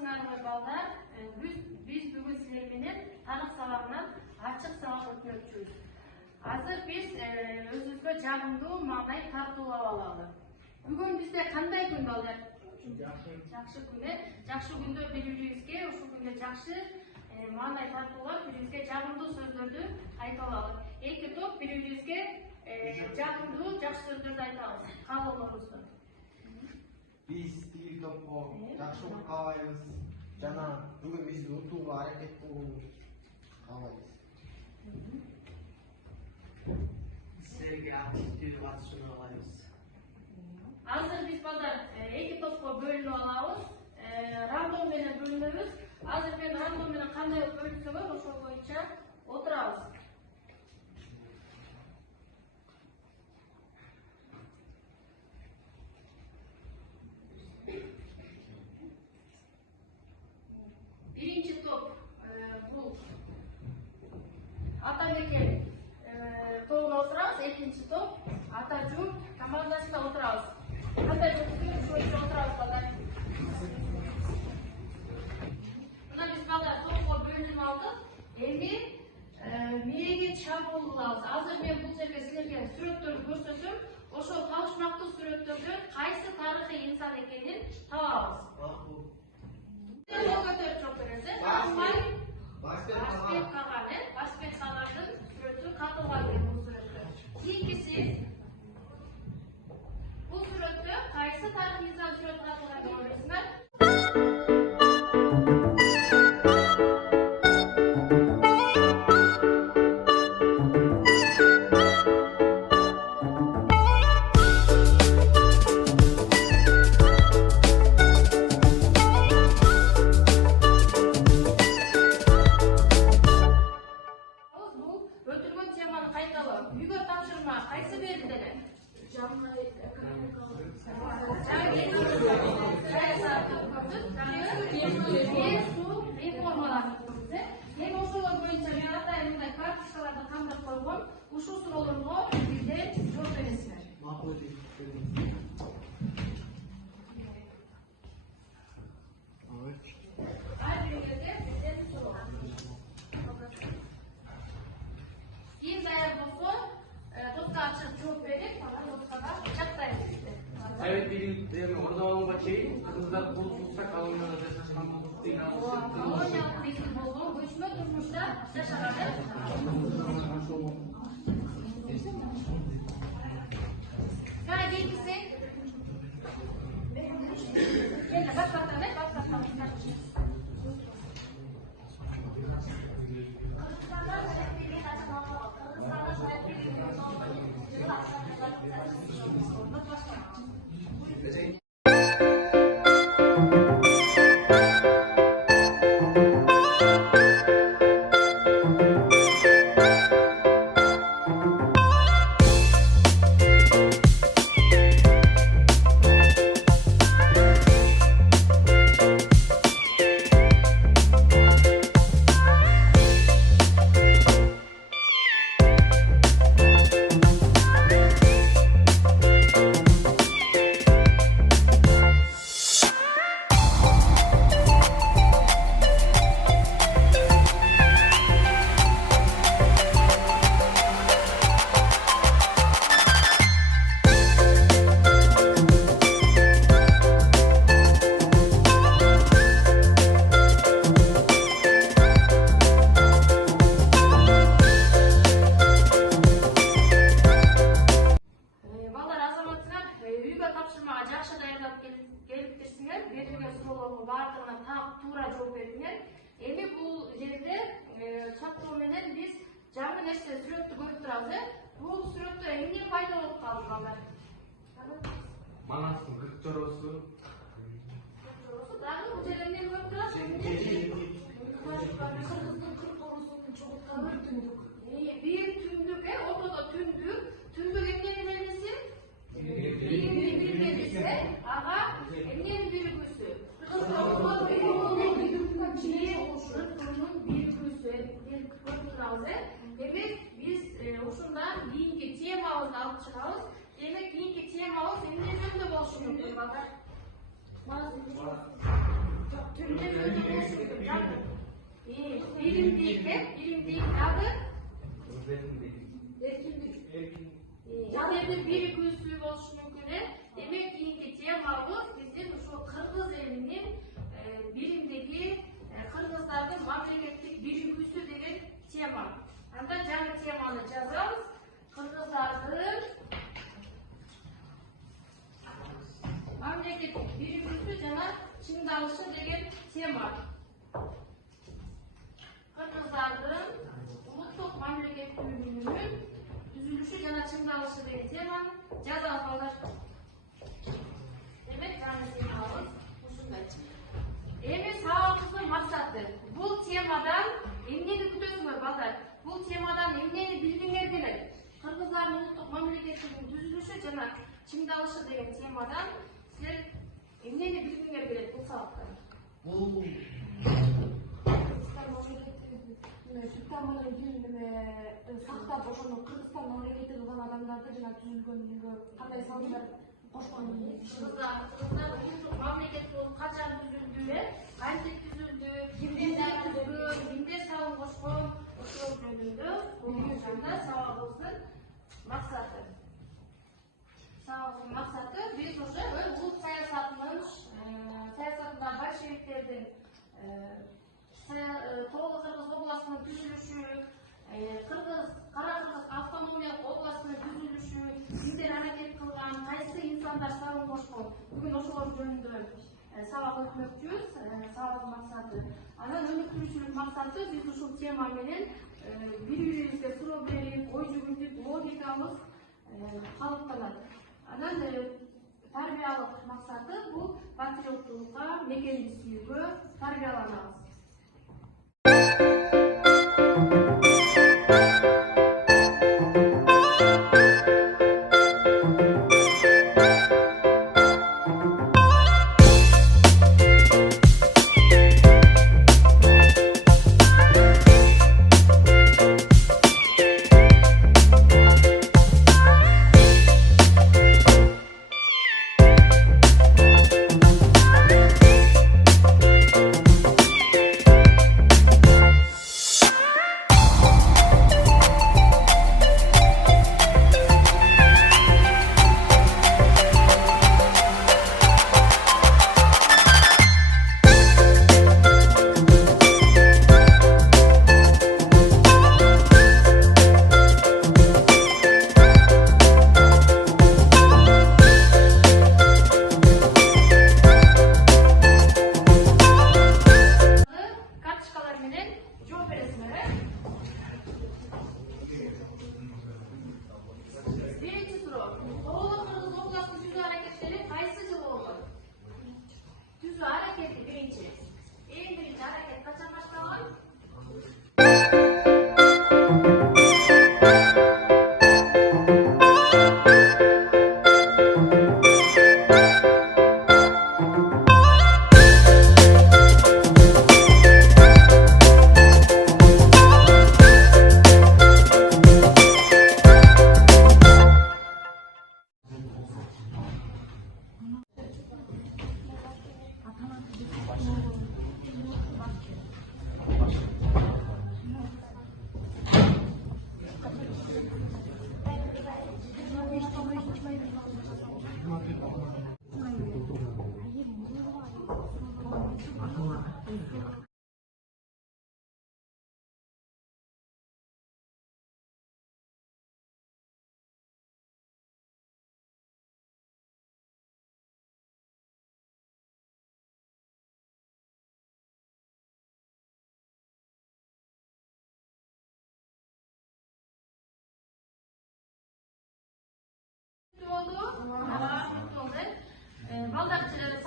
саламатсыңарбы балдар? Biz бүгүн силер менен тарых сабагынан ачык сабак өткөрүчүбүз. Азыр биз өзүбүзгө жагымдуу маанай тартуулап алалы. Бүгүн бизде кандай күн балдар? Жакшы күн. Жакшы күндө бири-бирибизге ушул күндө жакшы маанай тартуулап, бирибизге жагымдуу сөздөрдү айта алалы. Эки топ бири-бирибизге жагымдуу жакшы сөздөрдү айтабыз. Каалоолоруңузду. Биз тиги топко жакшылык каалайбыз жана бүгүн бизди утууга аракет кылууну каалайбыз. Силерге активдүү катышууну каалайбыз. Азыр биз балдар эки топко бөлүнүп алабыз. Рандом менен бөлүнөбүз. Азыр мен рандом менен кандай бөлүнсөңөр ошол боюнча отурабыз. Биринчи топ бул ата мекен тобуна отурабыз. Экинчи топ ата журт командасына отурабыз. Кандай ошол боюнча отурабыз балдар. Мына биз балдар топко бөлүнүп алдык. Эми мээге чабуул кылабыз. Азыр мен бул жерге силерге сүрөттөрдү көрсөтөм. Ошол калышмактуу сүрөттөрдөн кайсы тарыхый инсан экенин табабыз. Башбек Кагандын сүрөтү катылган бул сүрөттө. Кийинкиси бул сүрөттө кайсы тарыхый инсан сүрөтү катылган деп ойлойсуңар? Үйгө тапшырма кайсы берилди эле? Жаңы экономикалык реформаларды көрдүк. Эми ошолор боюнча мен атайын мындай карточкаларды камдап койгом. Ушул суроолорго бизден жооп бересиңер. Макул дейт. Ар бириңерге бизден суроо. Ким даяр болсо, топко ачык жооп берип, анан топкага жактайбыз. Evet, benim orada olma şey, kızlar buluşursa kalınlara da şaşırmamak değil. Колониялык негизи болгон көчмө турмушта жашаган. Кийинкиси туура жооп бердиңер. Эми бул жерде чаттоо менен биз жаңы нерсе сүрөттү көрүп турабыз. Бул сүрөттө эмне пайда болуп калды балдар? Манастын кырк жоросу. Дагы бул жерде эмне көрүп турабыз? Кыргыздын кырк торусунун чогулткан бир түндүк. Бир түндүк, ортодо түндүк. Түндүк эмненин эмеси? Биргеси. Ага, эмненин биригүүсү? Демек биз ушундан кийинки темабызды алып чыгабыз. Демек кийинки темабыз эмне жөнүндө болушу мүмкүн балдар? Bilimdik adı Erkinlik. Bir küsü oluşu mümkün. Demek ki temamız bizim şu Kırgız elinin bilimdeki Kırgızların memleketlik bilim küsü degen tema. Anda canı temanı yazarız. Kırgızların memleketlik bilim küsü cana çimdalışı degen tema. Kırgızların Ulutluk Memleket Bölümünün düzülüşü cana çimdalışı degen tema. Cazal bağlar. Demek yani temamız usulda. Sağlığımızın maksatı. Bu temadan emniyeti tutuyorsunuz bazılar. Bu temadan emniyeti bilginlerdiler. Kırgızların Ulutluk Memleketinin düzülüşü cana çimdalışı degen temadan sizler emniyeti bilginler bilir bu sağlıkta. Bu Türkmenlerin bilimini saktap ошону Кыргызстан мамлекети кылган адамдарды жана түзүлгөнгө кандай салымдар кошконун Kırgızlar Ulutluk Memleket болуп качан түзүлдү, кантип түзүлдү, кимдер түзгөн, кимдер салым кошкон, ошол жөнүндө бүгүнкү жанда сабагыбыздын максаты. Сабагыбыздын максаты биз уже улут саясатында большевиктердин Тоғыз Кыргыз областының түзүлүшү, Кара Кыргыз автономиялык областының түзүлүшү, кимдер аракет кылган, кайсы инсандар салым кошкон, бүгүн ошолор жөнүндө сабак өтмөкчүбүз. Сабактын максаты. Анан өнүктүрүүчүлүк максаты биз ушул тема менен бири-бирибизге суроо берип, ой жүгүртүп, логикабыз калыптанат. Анан тарбиялык максаты бул патриоттуулукка, мекенди сүйүүгө тарбияланабыз. Baldarcıları